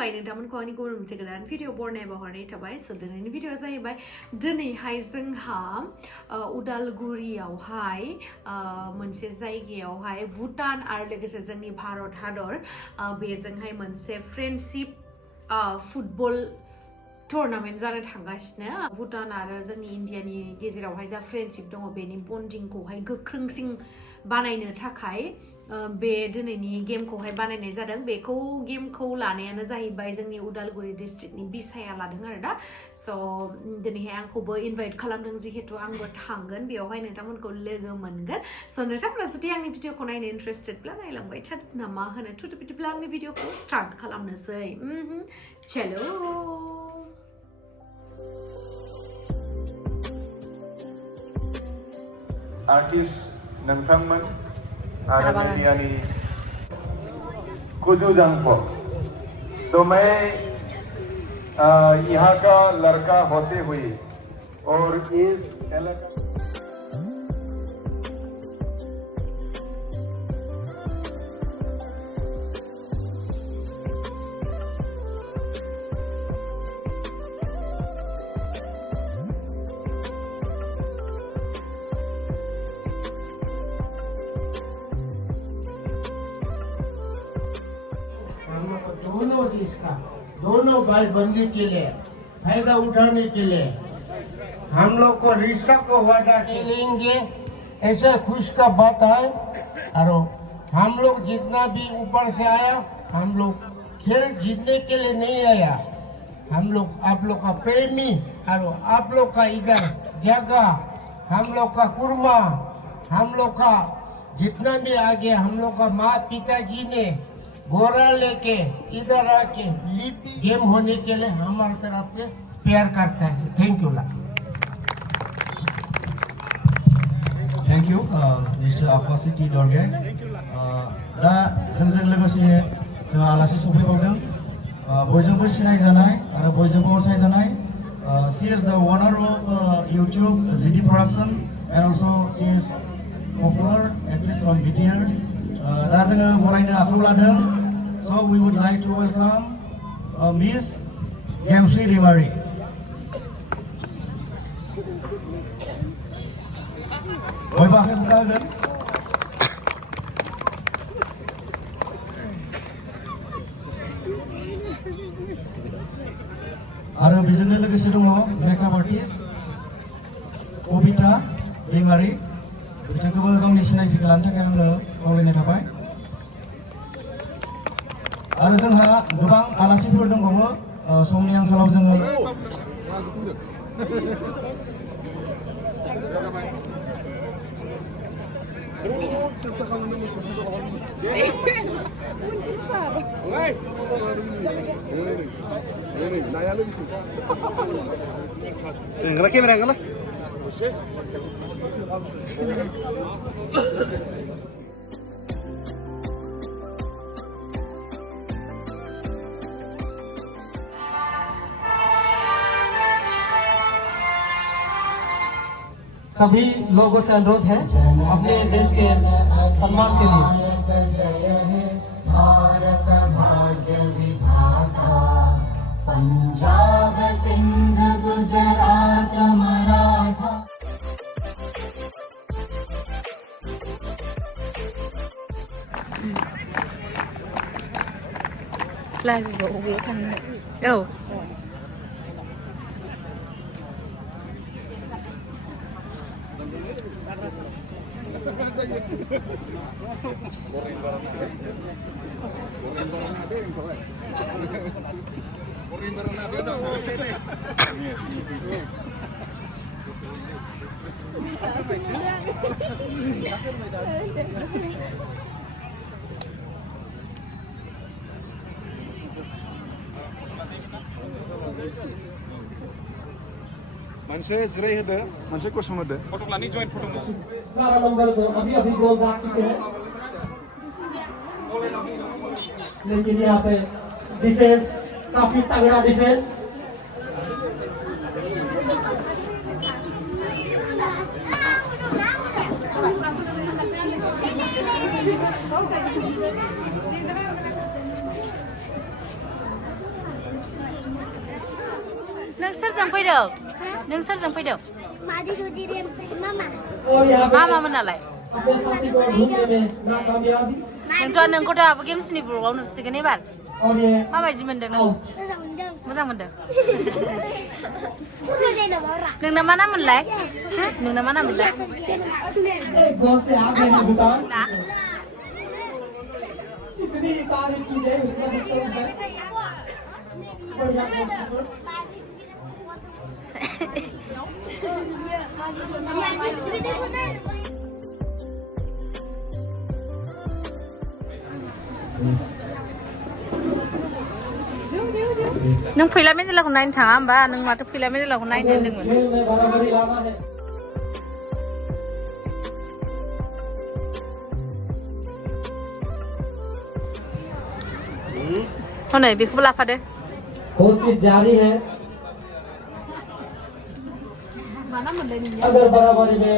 खुलुमबाय नोंथांमोनखौ आंनि गुबुन मोनसे गोदान भिडिअ बरनायबा हरनाय थाबाय स' दिनैनि भिडिअआ जाहैबाय दिनैहाय जोंहा उदालगुरियावहाय मोनसे जायगायावहाय भुटान आरो लोगोसे जोंनि भारत हादर बेजोंहाय मोनसे फ्रेन्डशिप फुटबल टुर्नामेन्ट जानो थांगासिनो भुटान आरो जोंनि इन्डियानि गेजेरावहाय जा फ्रेन्डशिप दङ बेनि बन्डिंखौहाय गोख्रोंसिन बानायनो थाखाय बे दिनैनि गेमखौहाय बानायनाय जादों बेखौ गेमखौ लानायानो जाहैबाय जोंनि उदालगुरि डिस्ट्रिक्टनि बिसाया लादों आरो दा स' दिनैहाय आंखौबो इनभाइट खालामदों जिहेतु आंबो थांगोन बेयावहाय नोंथांमोनखौ लोगो मोनगोन स' नोंथांमोना जुदि आंनि भिडिअखौ नायनो इन्टारेस्टेडब्ला नायलांबाय थादो नामा होनो थुदो बिदिब्ला आंनि भिडिअखौ स्टार्ट खालामनोसै चलो आर्टिस्ट नोंथांमोन आरो मीडियानी कुजू जंगपो तो मैं यहाँ का लड़का होते हुए और इस इलाका दोनों देश का दोनों भाई बंदी के लिए फायदा उठाने के लिए हम लोग को रिश्ता को वादा लेंगे ऐसे खुश का बात है और हम लोग जितना भी ऊपर से आया हम लोग खेल जीतने के लिए नहीं आया हम लोग आप लोग का प्रेमी और आप लोग का इधर जगह हम लोग का कुर्मा हम लोग का जितना भी आगे हम लोग का माँ पिताजी ने गोरा लेके इधर आके गेम होने के लिए हमारे तरफ से प्यार करता है थैंक यू मिस्टर आकाशिटी दरगे दा जोंजों लोगोसे जों आलासि सफैबावदों बयजोंबो सिनायजानाय आरो बयजोंबो अनसायजानाय she is the owner of YouTube ZD Production and also she is popular actress from BTR दा जोङो बरायनो आखायाव लादों so we would like to welcome Miss Gemsri Rimari बयबो आखाइ बुंना होगोन आरो बेजोंनो लोगोसे दङ मेकआप आर्टिस्ट कबिता दैमारि बिथांखौबो गावनि सिनायथिखौ लानो थाखाय आङो खावलायनाय थाबाय आरो जोंहा गोबां आलासिफोर दंबावो समनि आंखालाव जोङो सभी लोगों से अनुरोध है अपने देश के सम्मान के लिए भारत भाग्य विधाता Punjab Sindh Gujarat Maratha Class bộ thằng đâu मोनसे जिराय होदो मोनसे कुइसन होदो फट' लानि जॉइंट फट' 12 नंबर को अभी गोल दाग चुके हैं लेकिन यहाँ पे डिफेंस काफी तगड़ा डिफेंस नों सोरजों फैदों नों सोरजों फैदों मादी दीदी मामा और यहाँ पे मामामोन नालाय अपने साथी को ढूंढने में नाकामयाबी नोंथ' आबो गेम्सनि ब्लगाव नुसिगोन एबार और ये माबायदि मोनदों नों मोजां मोनदों नोंना मा नाममोनलाय नोंना मा नाममोनलाय एक गोल से आगे है भूटान जितनी तारीफ की जाए उतना बेहतर है बढ़िया गोलकीपर नों फैला मेडेलाखौ नायनो थाङा होमबा नों माथो फैला मेडेलाखौ नायनो होन्दोंमोन खेल में बराबरी लाना है हनै बेखौबो लाफादो कोशिश जारी है अगर बराबरी में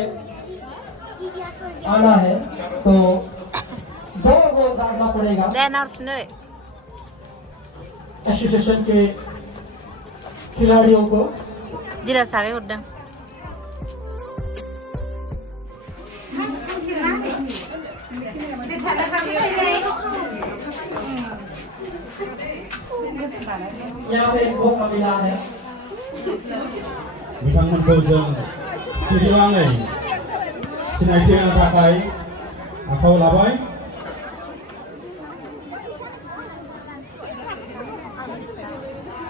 आना है तो 2 गोल डालना पड़ेगा दे नाहरफिनो ओरै एसोसिएशन के खिलाड़ियों को दिला सारै हरदों यहाँ पे एक बहुत अभियान है बिथांमोनखौ जों सिरिबाङै सिनायथि होनो थाखाय आखायाव लाबाय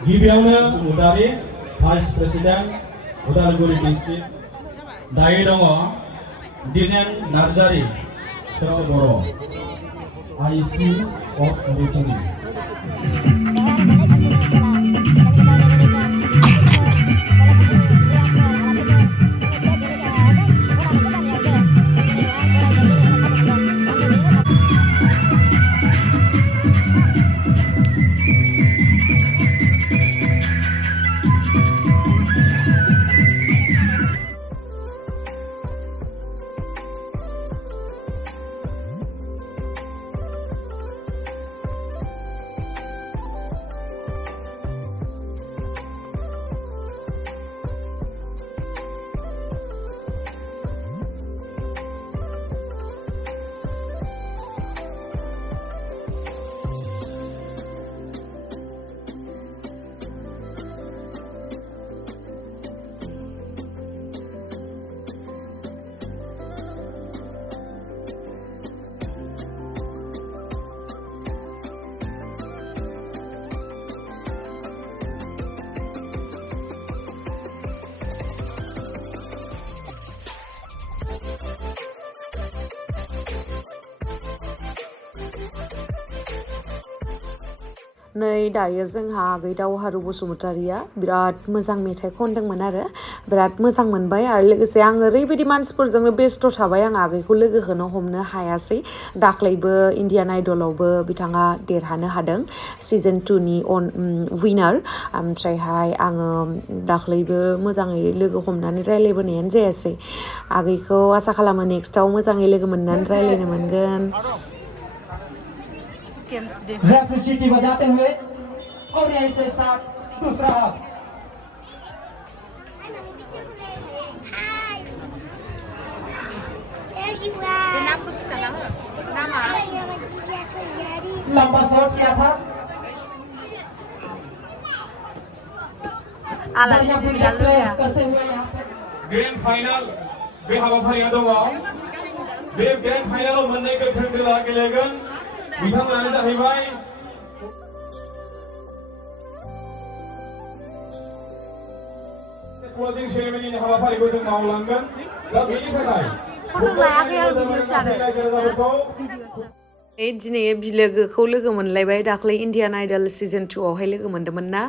गिबियावनो उदारि भाइस प्रेसिडेन्ट उदालगुरि डिस्ट्रिक्ट दायो दङ दिनेन नार्जारि बर' आइसि अफ बौद्धानि नै दायो जोंहा आगै दावहारु बसुमतारिया बिराद मोजां मेथाइ खनदोंमोन आरो बिराद मोजां मोनबाय आरो लोगोसे आं ओरैबायदि मानसिफोरजोंनो बेस्थ' थाबाय आं आगैखौ लोगो होनो हमनो हायासै दाख्लैबो इण्डियान आइडलावबो बिथाङा देरहानो हादों सिजन 2नि विनार ओमफ्रायहाय आङो दाख्लैबो मोजाङै लोगो हमनानै रायलायबोनायानो जायासै आगैखौ आसा खालामो नेक्स्टआव मोजाङै लोगो मोननानै रायलायनो मोनगोन रेफरी सीटी बजाते हुए और यहीं से स्टार्ट दूसरा हाफ लंबा शॉट किया था करते हुए यहाँ पे ग्रैंड फाइनल बे हाबाफारिया दङ बे ग्रैंड फाइनलाव मोननै गोख्रों दोला गेलेगोन बिथांमोनानो जाहैबाय क्लोजिं सेरेमनिनि हाबाफारिखौ जों मावलांगोन दा बेनि थाखाय दिनै बिलोगोखौ लोगो मोनलायबाय दाख्लै इण्डियान आइडल सिजन 2आवहाय लोगो मोन्दोंमोन ना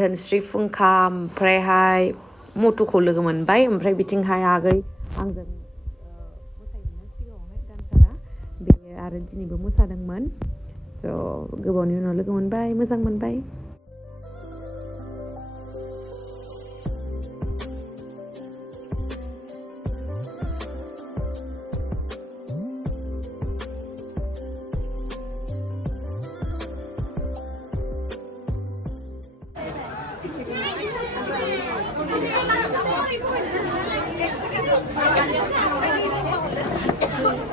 धोनस्रि फुंखा ओमफ्रायहाय मटुखौ लोगो मोनबाय ओमफ्राय बिथिंहाय आगै आंजों मोसायोमोन सिगाङावहाय डान्सारा बे आरो दिनैबो मोसादोंमोन स' गोबावनि उनाव लोगो मोनबाय मोजां मोनबाय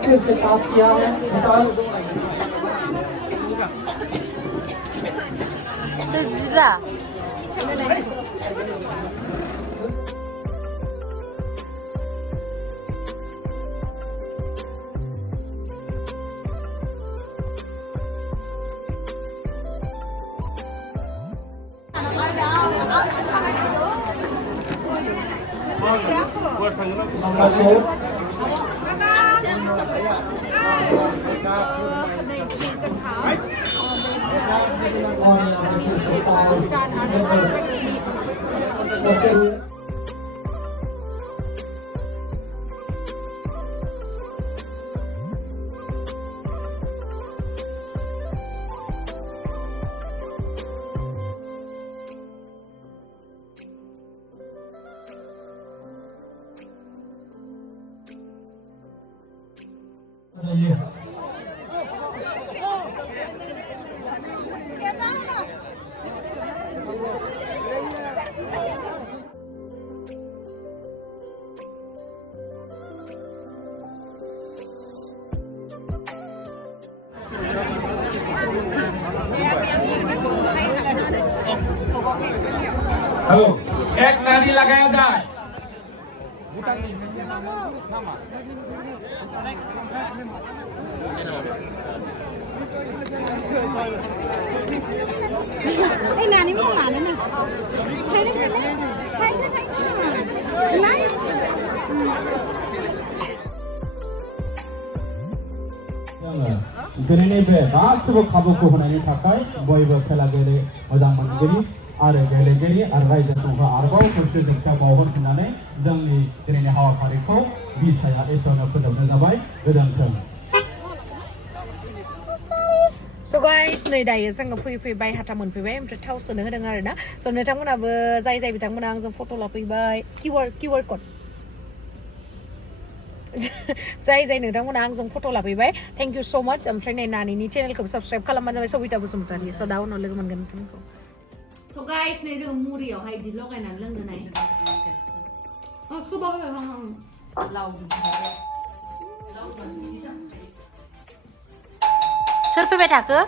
फिर से पास किया है भूटान बांग्लादेश और करते हुए बताइए हेलो एक नारी लगाया जाए Ay, nani mo mana na. Kaya na. दिनैनि बे गासिबो खाबुखौ होनायनि थाखाय बयबो खेला गेले मोजां मोनगिरि आरो गेलेगिरि आरो रायजोफोरखौ आरोबाव खनसे जोंखौ बावहरफिननानै जोंनि दिनैनि हाबाफारिखौ बिसाया एसेयावनो फोजोबनाय जाबाय गोजोन्थों So guys, नै दायो जोङो फैबाय हाथा मोनफैबाय ओमफ्राय थाव सोनो होदों आरो ना स' नोंथांमोनाबो जाय बिथांमोना आंजों फट' लाफैबाय किउआर कड जाय नोंथांमोना आंजों फट' लाफैबाय थेंक इउ स' माच ओमफ्राय नै नानिनि चेनेलखौबो साबस्क्राइब खालामबानो जाबाय सबिता बसुमतारी स' दा उनाव लोगो मोनगोन नोंथांखौ So guys, नै जोङो मुरियावहाय इदि लगायनानै लोंनो नाय खोबाव लाव सोर फैबाय थाखो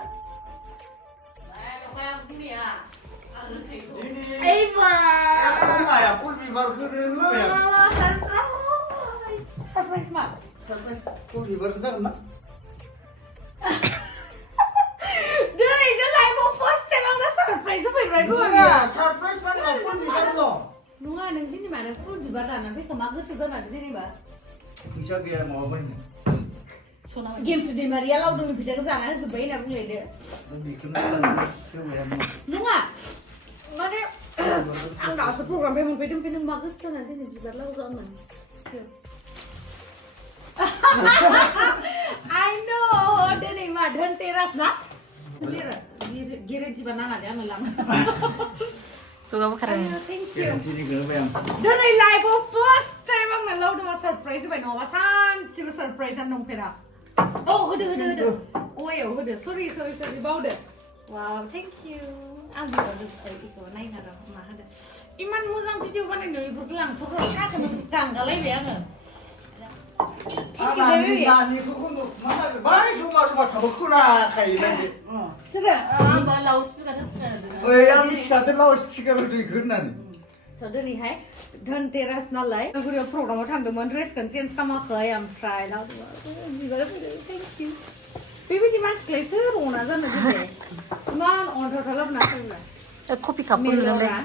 सरप्राइज मा दिनैसो लाइफआव फार्स्ट टाइम आंना सरप्राइज होफैबाय नङा नों दिनै मानो फुल बिबार लानानै फैखो मा गोसो जानानै जेनेबा फैसा गैया माबा बायनो गेमसु दैमारिया लावदुमनि फैसाखौ जाना होजोब्बाय होनना बुंलायदो नङा माने आं दासो प्रग्रामनिफ्राय मोनफैदों ओमफ्राय नों मा गोसो जानानै दिनै बिबार लावदो आंनो I know दिनै मा धनतेरास ना गेरेन्टि बा नाङा दे आंनो लाङो जुगाबो खारो थेंक इउ दिनै लाइफआव फार्स्ट टाइम आंनो लावदुमा सरप्राइज होबाय नङाबा सानसेबो सरप्राइजआनो नंफेरा होदो अयाव होदो सरि बावदो वाव थेंक इउ आं बिबारदो इखौ नायना र' मा होदो इमान मोजां भिडिअ बानायनो इफोरखौ लांथ'र' साखौनो गांगालायबाय आङो So दिनैहाय धनतेरास नालाय उदालगुरियाव प्रग्रामाव थांदोंमोन ड्रेसखौनो चेन्ज खालामाखै ओमफ्राय बिबार थेंक इउ बेबायदि मानसिखौलाय सोर अना जानो दिनै इमान अन्थाव लाबोना फैबाय कफि काप मेलरा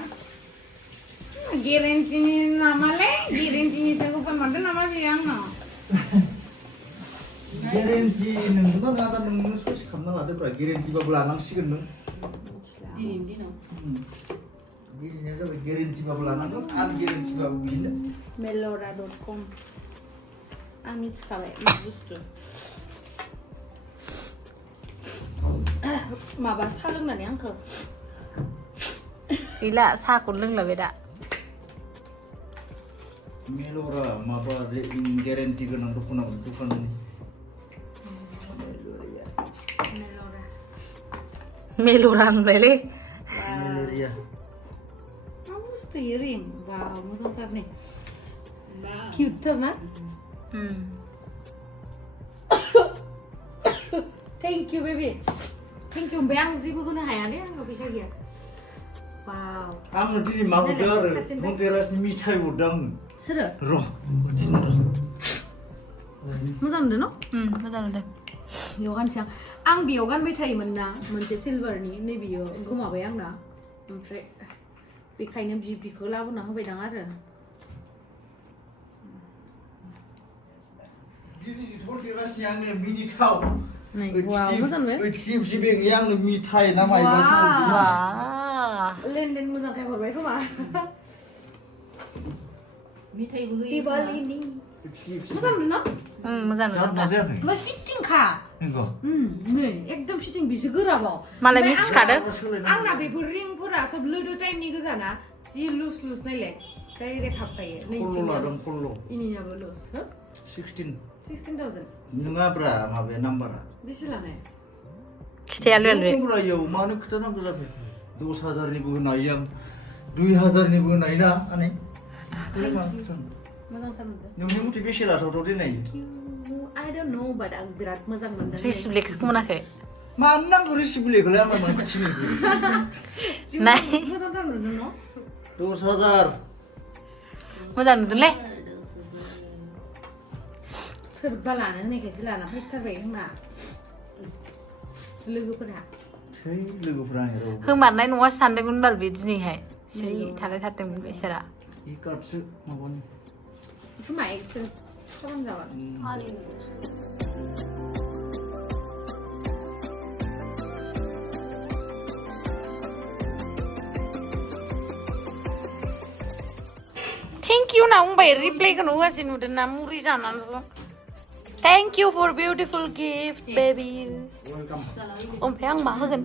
गेरेन्टिनि नामालै गेरेन्टिनिसो कुपन मोनदों नामा बेयो आंनाव गेरेन्टि नोंथ' दा नोंनो ससे खालामना लादोब्रा गेरेन्टिबाबो लानांसिगोन नों दिनैनि दिनाव गेरेन्टिया जाबाय गेरेन्टिबाबो लानांगोन आरो गेरेन्टिबाबो बिदिनो melora.com आं मिथिखाबाय मा बुस्थु माबा साहा लोंनानै आंखौ गैला साहाखौ लोंलाबाय दा मेलरा माबा गेरेन्टि गोनां दखाननि मेल'रा होनबायलै मेलेरिया मा बुस्थु यो रिं वाव मोजांथार नै किउटथार ना Thank you baby. Thank you. ओमफ्राय आं जेबो होनो हाया दे आंनाव फैसा गैया. Wow. आंनो दिनै मा हरदों आरो धनतेरासनि मिथाइ हरदों आंनो. सोरो? र' दिनै मोजां नुदों न'? मोजां नुदों. बेयाव गानसै आं बेयाव गानबाय थायोमोन ना मोनसे सिलभारनि नै बियो गोमाबाय आंना ओमफ्राय बेखायनो बिखौ लाबोना होबाय दां आरो दिनै धनतेरासनि आंनो मिनिथाव मोजां नो ओइटि बेगनि आंनो मिथाइ ना माइबा लेनदेन मोजांखाय हरबाय खोमा मिथाइबो होयो दिवालीनि मोजां नुदों न'? मोजां नुदों. मा फिटिं खा नंगौ नै एकदम फिटिं बिसो गोराबाव मालाय मिथिखादों. आंना बेफोर रिंफोरा सब लोदो टाइमनि गोजाना जि लुज नायलाय डाइरेक्ट हाबखायो खल्ल' लादों खल्ल' इनियाबो लुज 16,000 नङाब्रा माबाया नाम्बारा बेसे लानाय खिथायालै नंगौब्रायाव मानो खोथानांगौ जाखो 10,000निबो होनो हायो आं 2,000निबो होनो हायो ना आनै मोजांथार नुदों नोंनि मथे बेसे लाथावथाव देनाय I don't know but आं बिराद मोजां मोनदों रिसिप्ट लेखाखौ मोनाखै. मानो नांगौ रिसिप्ट बिलाइखौलाय आंनो मानो खोथिनो नाय मोजांथार नुदों न' 10,000 मोजां नुदोंलै. सोरबा लानो होनायखायसो लाना फैथारबाय होनबा लोगोफोरा थै लोगोफोरा आंनि राव होमारनाय नङा सानदोंमोन बाल बे दिनैहाय सिरि थालायथारदोंमोन बेसोरा. इ कार्डसो माबानि खोमा एक्सचेन्ज खालामजागोन थेंक इउ ना बुंबाय रिप्लाइखौनो होगासिनो नुदों ना मुरि जानानैल'. Thank you for beautiful gift baby. ओमफ्राय आं मा होगोन?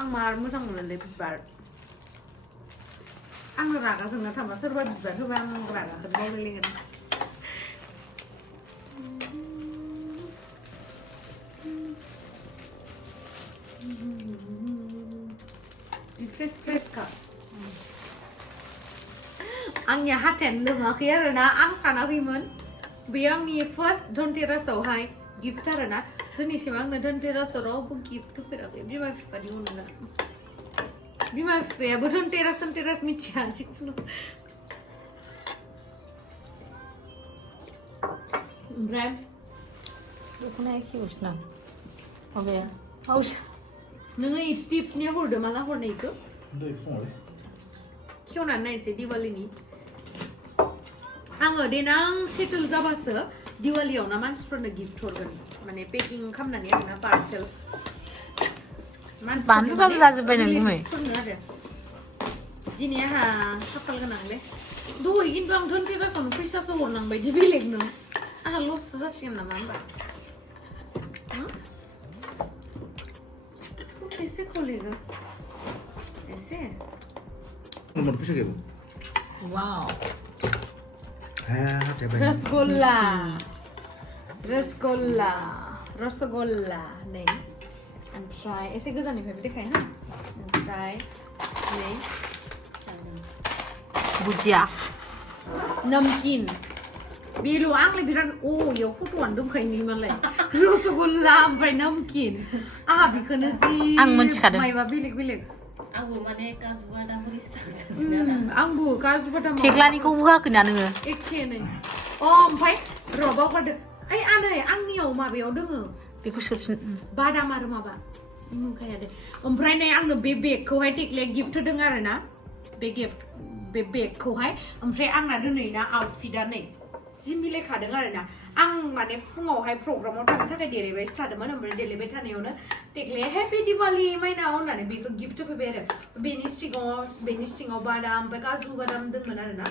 आं मार मोजां मोनोलै बिबार आंनो रागा जोंना थांबा सोरबा बिबार होबा आं रागाखौ बावलायलायगोन फ्रेस का आंनि हाथायानो लोमाखै आरोना आं सानाखैमोन बे आंनि फार्स्ट धनतेरासआवहाय गिफ्ट आरोना दिनैसिम आंनो धनतेरासआव रावबो गिफ्ट होफेराखै बिमा बिफानि उनाव बिमा बिफायाबो धनतेरास मिथिया जिखुनु ओमफ्राय दख'ना एखे उसना माबाया नोङो इट्स टिप्सनि हरदो माला हरनायखौ दै फुङावलै खेवनानै नायनोसै दिवालीनि आङो देनां सेटल जाबासो दिवालीयाव ना मानसिफोरनो गिफ्ट हरगोन माने पेकिं खालामनानै आरोना पार्सेल बानलुबाबो जाजोब्बाय नोंगुमै आरो दिनै आंहा खाफाल गोनांलै दहाय खिन्थु आं धनतेरासआवनो फैसासो हरनांबाय दि बेलेगनो आंहा लससो जासिगोन नामा होनबा कैसे खोलेगा ऐसे नंबर पैसे के वाओ हाँ रसगुल्ला रसगुल्ला रसगुल्ला नहीं ओमफ्राय एसे गोजाननिफ्रायबो देखाय ना ओमफ्राय नै भुजिया नमकिन बेल' आंलाय बिराद इयाव फट'आनो दंखायो मालाय रसगुल्ला ओमफ्राय नमकिन आंहा बेखौनो जि आं मोनथिखादों मायबा बेलेग बेलेग आंबो माने काजु बादाम आंबो काजु बादाम थेख्लानिखौ होआखैना नोङो एखे नै ओमफ्राय र' बावगारदो ओइ आनै आंनियाव माबायाव दोङो बेखौ सोबसिन बादाम आरो माबा नुखाया दे ओमफ्राय नै आंनो बे बेगखौहाय टेक्लाया गिफ्ट होदों आरोना बे गिफ्ट बे बेगखौहाय ओमफ्राय आंना दिनै ना आउटफिटआ नै जि मिलायखादों आरोना आं माने फुङावहाय प्रग्रामाव थांनो थाखाय देलायबायसो थादोंमोन ओमफ्राय देलायबाय थानायावनो टेक्लाया हेपि दिवाली माइनाव होननानै बेखौ गिफ्ट होफैबाय आरो बेनि सिङाव बादाम ओमफ्राय काजु बादाम दंमोन आरोना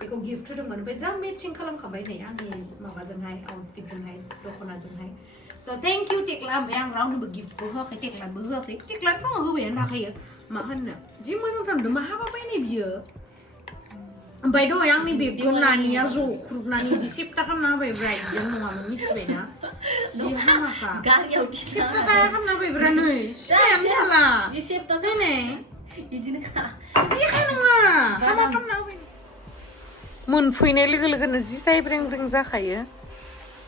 बेखौ गिफ्ट होदोंमोन ओमफ्राय जा मेचिं खालामखाबाय नै आंनि माबाजोंहाय आउटफिटजोंहाय दख'नाजोंहाय स' थेंक इउ टेक्ला ओमफ्राय आं रावनोबो गिफ्टबो होआखै टेक्लाबो होआखै टेक्लाथ' आङो होबायानो थाखायो मा होननो जि मोजां खालामदों मा हाबा बायनाय बियो ओमफ्राय दहाय आंनि बेगखौ नानिया जख्रुबनानै इदि सेबथा खालामना होबाय ब्राइडजों नङामोन मिथिबायना जि हामाखा गारियाव सेबथा खालामना होबायब्रा नै सिनायानो हाला नै इदिनोखा बिदिखा नङा हामा खालामना होबाय मोनफैनाय लोगो लोगोनो जि जायब्रें ब्रें जाखायो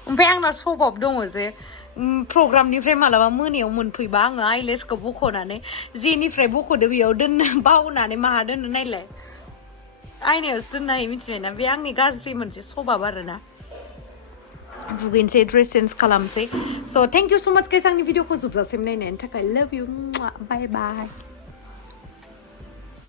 ओमफ्राय आंना सभाब दङ जे प्रग्रामनिफ्राय मालाबा मोनायाव मोनफैबा आङो आइलेसखौ बख'नानै जेनिफ्राय बख'दो बेयाव दोननो बावनानै माहा दोननो नायलाय आयनायावसो दोननो हायो मिथिबायना बे आंनि गाज्रि मोनसे सभाब आरोना दुगैनोसै ड्रेस चेन्ज खालामसै स' थेंक इउ स' माच गाइस आंनि भिडिअखौ जोबजासिम नायनायनि थाखाय लाभ इउ बाय बाय